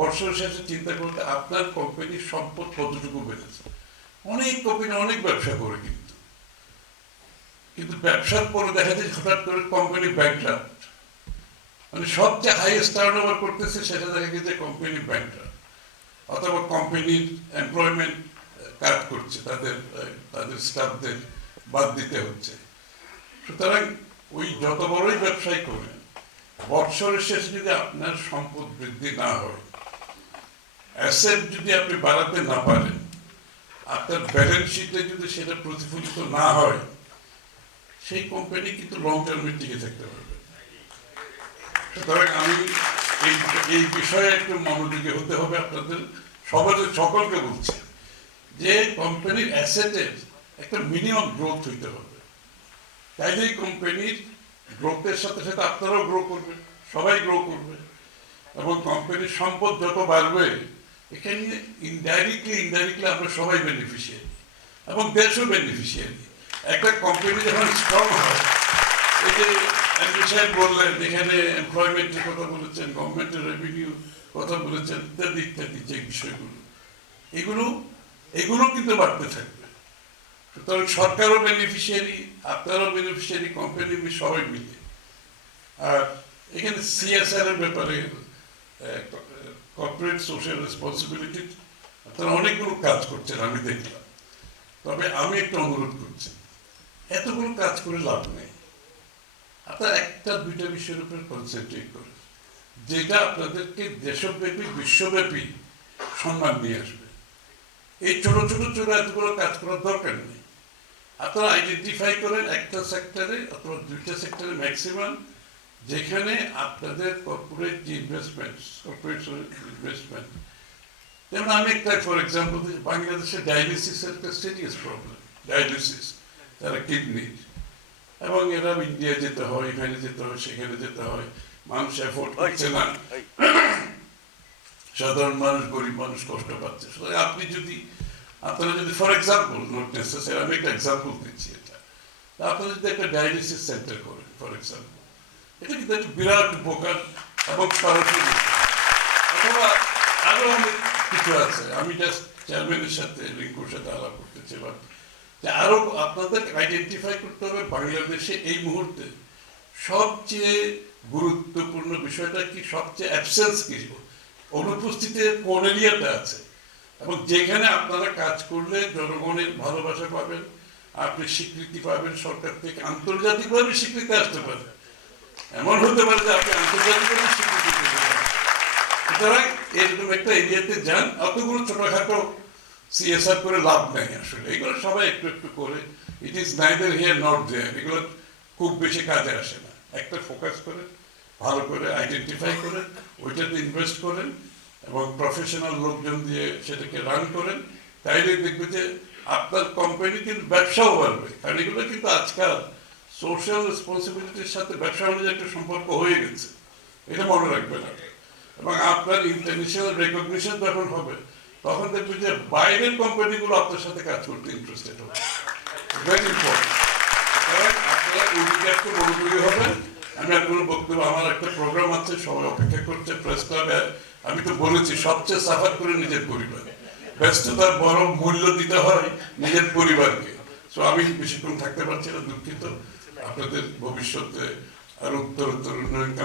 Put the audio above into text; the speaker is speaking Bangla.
বছরের শেষে চিন্তা করতে আপনার কোম্পানির সম্পদ কতটুকু বেড়েছে। অনেক কোম্পানি অনেক ব্যবসা করে, কিন্তু ব্যবসার পরে দেখা যায় হঠাৎ করে কোম্পানি ব্যাংকরাপ্ট, মানে সবচেয়ে হাইয়েস্ট টার্ন ওভার করতেছে সেটা দেখা গেছে কোম্পানি ব্যাংকরাপ্ট, অথবা কোম্পানির এমপ্লয়মেন্ট কাট করছে, তাদের স্টাফদের বাদ দিতে হচ্ছে। সুতরাং ওই যত বড়ই ব্যবসায় করেন, বৎসরের শেষে যদি আপনার সম্পদ বৃদ্ধি না হয়, অ্যাসেট যদি আপনি বাড়াতে না পারেন, আপনার ব্যালেন্স শিটে যদি সেটা প্রতিফলিত না হয়, সেই কোম্পানি কিন্তু লং টার্মে টিকে থাকতে পারবে। সুতরাং আমি এই বিষয়ে একটু মনোযোগী হতে হবে আপনাদের সকলকে বলছি যে কোম্পানির অ্যাসেটের একটা মিনিমাম গ্রোথ হইতে হবে, তাইলেই কোম্পানির গ্রোথের সাথে সাথে আপনারাও গ্রো করবেন, সবাই গ্রো করবে, এবং কোম্পানির সম্পদ যত বাড়বে এখানে ইনডাইরেক্টলি আমরা সবাই বেনিফিশিয়ারি এবং দেশও বেনিফিশিয়ারি। একটা কোম্পানি যখন স্ট্রং হয়, এই যে এমপি সাহেব বললেন এখানে এমপ্লয়মেন্টের কথা বলেছেন, গভর্নমেন্টের রেভিনিউ কথা বলেছেন, ইত্যাদি ইত্যাদি যে বিষয়গুলো, এগুলো কিন্তু বাড়তে থাকবে। সুতরাং সরকারও বেনিফিশিয়ারি, আপনারও বেনিফিশিয়ারি, কোম্পানি সবাই মিলে। আর এখানে সিএসআর এর ব্যাপারে, কর্পোরেট সোশ্যাল রেসপন্সিবিলিটি, আপনারা অনেকগুলো কাজ করছেন আমি দেখলাম। তবে আমি একটা অনুরোধ করছি, এতগুলো কাজ করে লাভ নেই, আপনারা একটা দুইটা বিষয়ের উপর কনসেন্ট্রেট করেন, যেটা আপনাদেরকে দেশব্যাপী বিশ্বব্যাপী সম্মান নিয়ে আসবে। এই ছোট এতগুলো কাজ করার দরকার নেই। আপনারা আইডেন্টিফাই করেন একটা সেক্টরে অথবা দুইটা সেক্টরে ম্যাক্সিমাম, যেখানে আপনাদের কর্পোরেট যে ইনভেস্টমেন্ট, যেমন আমি একটা ফর এক্সাম্পল, বাংলাদেশে ডায়ালিসিসের একটা সিরিয়াস প্রবলেম, ডায়ালিসিস তারা কিডনির, এবং এরা ইন্ডিয়া যেতে হয়, এখানে যেতে হয়, সেখানে যেতে হয়, মানুষ এফোর্ড করছে না, সাধারণ মানুষ, গরিব মানুষ কষ্ট পাচ্ছে। আপনারা যদি ফর এক্সাম্পল, নট নেসেসারি, আমি একটা এক্সাম্পল দিচ্ছি, এটা আপনারা যদি একটা ডায়ালিসিস সেন্টার করেন ফর এক্সাম্পল, এটা কিন্তু একটা বিরাট উপকার এবং সরাসরি, অথবা আরো অনেক কিছু আছে। আমি জাস্ট চেয়ারম্যানের সাথে, রিঙ্কুর সাথে আলাপ করতেছিলাম যে আরো আপনাদের আইডেন্টিফাই করতে হবে বাংলাদেশে এই মুহূর্তে সবচেয়ে গুরুত্বপূর্ণ বিষয়টা কি, সবচেয়ে অ্যাবসেন্স কি, অনুপস্থিতির কোন এরিয়াটা আছে, এবং যেখানে আপনারা কাজ করলে জনগণের ভালোবাসা পাবেন, আপনি স্বীকৃতি পাবেন সরকার থেকে, আন্তর্জাতিকভাবে স্বীকৃতি আসতে পারে, এমন হতে পারে যে আপনি আন্তর্জাতিকভাবে স্বীকৃতি পেতে পারেন। সুতরাং এরকম একটা এরিয়াতে যান, অতগুলো ছোটখাটো সিএসআর করে লাভ নেই আসলে, এগুলো সবাই একটু একটু করে, it is neither here nor there, এগুলো খুব বেশি কাজে আসে না। একটা ফোকাস করেন, ভালো করে আইডেন্টিফাই করেন, ওইটাতে ইনভেস্ট করেন এবং প্রফেশনাল লোকজন দিয়ে সেটাকে রান করেন, তাইলে দেখবে যে আপনার কোম্পানি কিন্তু ব্যবসাও বাড়বে। কারণ এগুলো কিন্তু আজকাল সোশ্যাল রেসপন্সিবিলিটির সাথে ব্যবসা বাণিজ্যের একটা সম্পর্ক হয়ে গেছে, এটা মনে রাখবেন। এবং আপনার ইন্টারন্যাশনাল রেকগনিশন যখন হবে, তখন দেখবেন যে বাইরের কোম্পানিগুলো আপনার সাথে কাজ করতে ইন্টারেস্টেড হবে। Very important. আপনারা ওই দিকে একটু মনোযোগী হবেন। আমি আর কোনো বক্তব্য, আমার একটা প্রোগ্রাম আছে, সবাই অপেক্ষা করছে প্রেস ক্লাবে। আমি তো বলেছি সবচেয়ে সাফার করে নিজের পরিবার, ব্যস্ততার বড় মূল্য দিতে হয় নিজের পরিবারকে। তো আমি বেশিক্ষণ থাকতে পারছি না, দুঃখিত। আপনাদের ভবিষ্যতে আরো উত্তরোত্তর উন্নয়ন